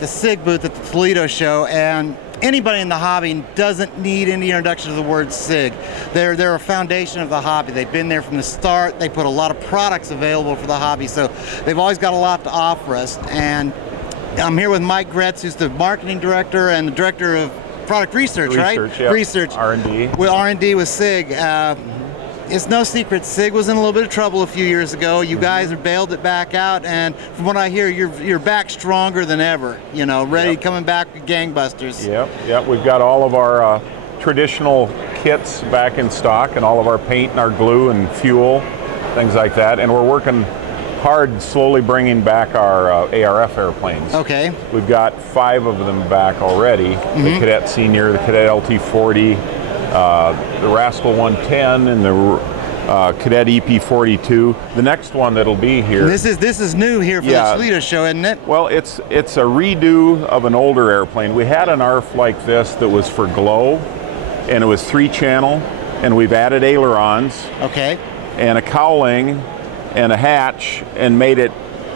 the SIG booth at the Toledo show, and anybody in the hobby doesn't need any introduction to the word SIG. They're a foundation of the hobby. They've been there from the start. They put a lot of products available for the hobby, so they've always got a lot to offer us. And I'm here with Mike Gretz, who's the marketing director and the director of product research, right? Yep. Research. R&D. With R&D with SIG. It's no secret, SIG was in a little bit of trouble a few years ago. You guys have bailed it back out, and from what I hear, you're back stronger than ever. You know, ready, coming back with gangbusters. Yep. We've got all of our traditional kits back in stock, and all of our paint and our glue and fuel, things like that. And we're working hard, slowly bringing back our ARF airplanes. Okay. We've got 5 of them back already. The Cadet Senior, the Cadet LT40. The Rascal 110 and the Cadet EP42. The next one that'll be here. This is new here for the Toledo show, isn't it? Well, it's a redo of an older airplane. We had an ARF like this that was for glow, and it was 3-channel, and we've added ailerons. Okay. And a cowling and a hatch, and made it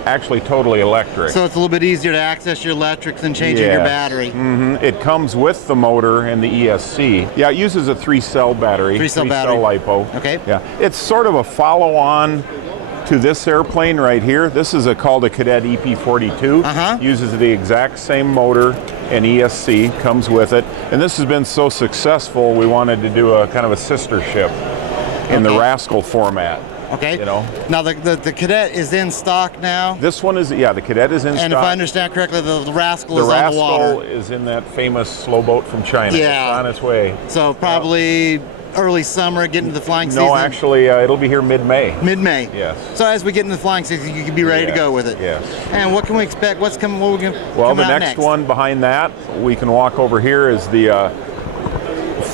actually totally electric. So it's a little bit easier to access your electrics than changing your battery. It comes with the motor and the ESC. Yeah, it uses a 3-cell battery. 3-cell battery. 3-cell LiPo. Okay. Yeah, it's sort of a follow-on to this airplane right here. This is called a Cadet EP42. Uses the exact same motor and ESC, comes with it. And this has been so successful, we wanted to do a kind of a sister ship in the Rascal format. Okay. You know. Now the Cadet is in stock now. This one is, the Cadet is in stock. And if I understand correctly, the Rascal is on the water. The Rascal is in that famous slow boat from China. Yeah. It's on its way. So probably early summer, getting into the flying season. No, actually, it'll be here mid-May. Mid-May. Yes. So as we get into the flying season, you can be ready to go with it. Yes. And what can we expect? What's coming? What we're going? Well, the next one behind that, we can walk over here, is the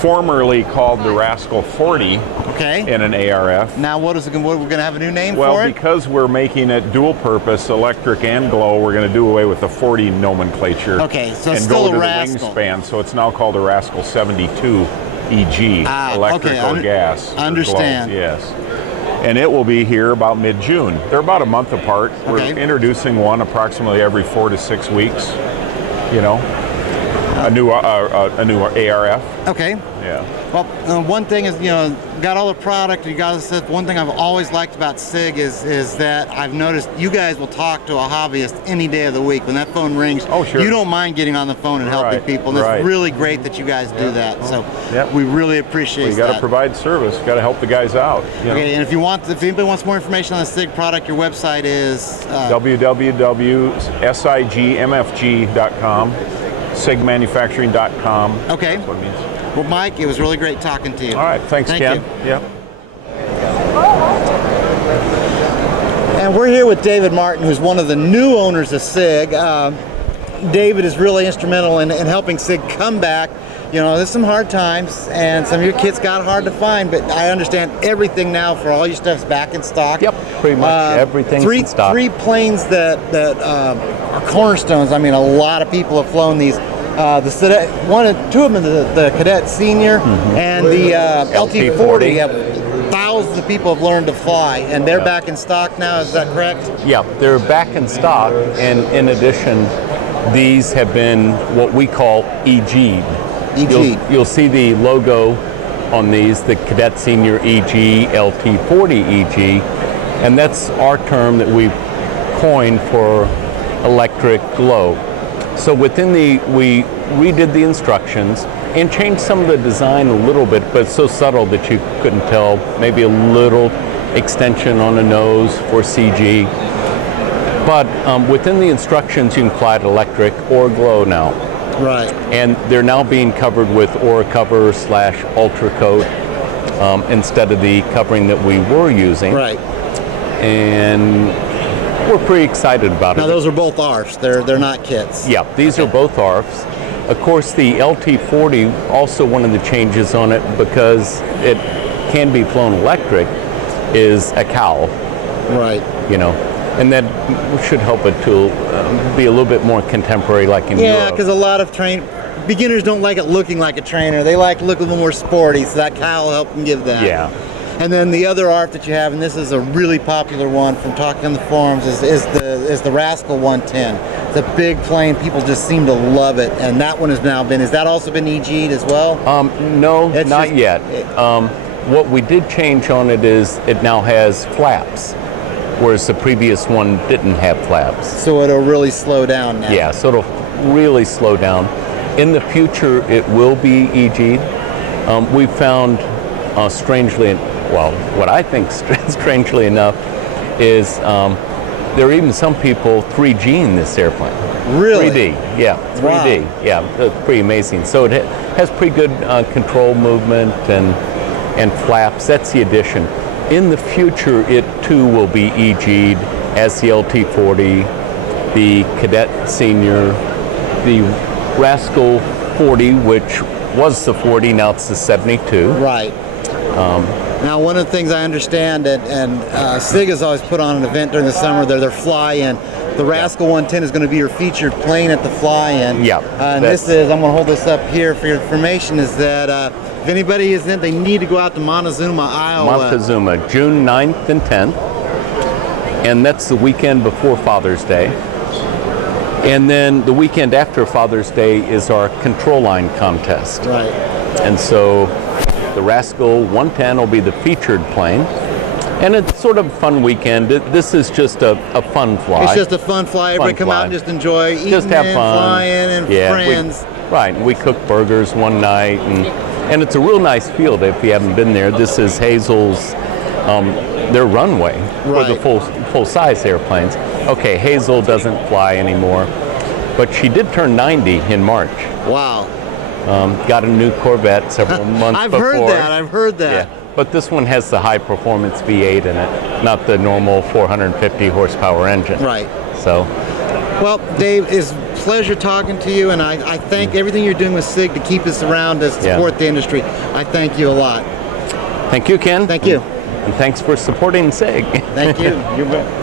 formerly called the Rascal 40. Okay. In an ARF. Now what is it? We're going to have a new name for it? Well, because we're making it dual purpose, electric and glow, we're going to do away with the 40 nomenclature. Okay, so it's and still go to a Rascal. the wingspan. So it's now called a Rascal 72 EG, electric or gas. Understand. Yes. And it will be here about mid-June. They're about a month apart. We're introducing one approximately every 4 to 6 weeks. You know, a new ARF. Okay. Yeah. Well, one thing is, got all the product. You guys said one thing I've always liked about SIG is that I've noticed you guys will talk to a hobbyist any day of the week. When that phone rings, you don't mind getting on the phone and helping people. And it's really great that you guys do that. So we really appreciate that. You got to provide service. Got to help the guys out. Okay, and if anybody wants more information on the SIG product, your website is www.sigmfg.com, sigmanufacturing.com. Okay. That's what it means. Well, Mike, it was really great talking to you. All right, thanks, Ken. You. Yep. And we're here with David Martin, who's one of the new owners of SIG. David is really instrumental in helping SIG come back. There's some hard times, and some of your kits got hard to find, but I understand everything now for all your stuff's back in stock. Yep, pretty much everything's in stock. 3 planes that are cornerstones. I mean, a lot of people have flown these. Two of them, the Cadet Senior and the LT40, have thousands of people have learned to fly, and they're back in stock now. Is that correct? Yeah, they're back in stock, and in addition, these have been what we call EG'd. You'll see the logo on these, the Cadet Senior EG, LT40 EG, and that's our term that we coined for electric glow. So we redid the instructions and changed some of the design a little bit, but it's so subtle that you couldn't tell. Maybe a little extension on the nose for CG. But within the instructions, you can fly it electric or glow now. Right. And they're now being covered with Aura cover / Ultra Coat instead of the covering that we were using. Right. And we're pretty excited about it. Now those are both ARFs. They're not kits. Yeah, these are both ARFs. Of course, the LT40, also one of the changes on it, because it can be flown electric, is a cowl. Right. And that should help it to be a little bit more contemporary, like in Europe. Yeah, because a lot of beginners don't like it looking like a trainer. They like looking a little more sporty, so that cowl will help them give that. Yeah. And then the other ARF that you have, and this is a really popular one from talking on the forums, is the Rascal 110. It's a big plane. People just seem to love it, and that one has now been. Has that also been EG'd as well? No, It's not just- yet. What we did change on it is it now has flaps, whereas the previous one didn't have flaps. So it'll really slow down now. Yeah, so it'll really slow down. In the future, it will be EG'd. We found, strangely, well, what I think strangely enough is there are even some people 3G'ing this airplane. Really? 3D, yeah, 3D, yeah, it's pretty amazing. So it has pretty good control movement and flaps. That's the addition. In the future, it too will be EG'd as the LT-40, the Cadet Senior, the Rascal 40, which was the 40, now it's the 72. Right. Now, one of the things I understand, and SIG has always put on an event during the summer, their fly-in. The Rascal 110 is going to be your featured plane at the fly-in. Yeah. And this is, I'm going to hold this up here for your information, is that if anybody is in, they need to go out to Montezuma, Iowa. Montezuma, June 9th and 10th. And that's the weekend before Father's Day. And then the weekend after Father's Day is our control line contest. Right. And so the Rascal 110 will be the featured plane. And it's sort of a fun weekend. This is just a fun fly. It's just a fun fly. Everybody come out and just enjoy eating just have fun. flying, and friends. Right. We cooked burgers one night, and it's a real nice field if you haven't been there. This is Hazel's, their runway for the full-size airplanes. Okay, Hazel doesn't fly anymore, but she did turn 90 in March. Wow. Got a new Corvette several months before. I've heard that. Yeah. But this one has the high-performance V8 in it, not the normal 450 horsepower engine. Right. So, well, Dave, it's a pleasure talking to you, and I thank everything you're doing with SIG to keep us around to support the industry. I thank you a lot. thank you, Ken. Thank you. And thanks for supporting SIG. Thank you. You bet.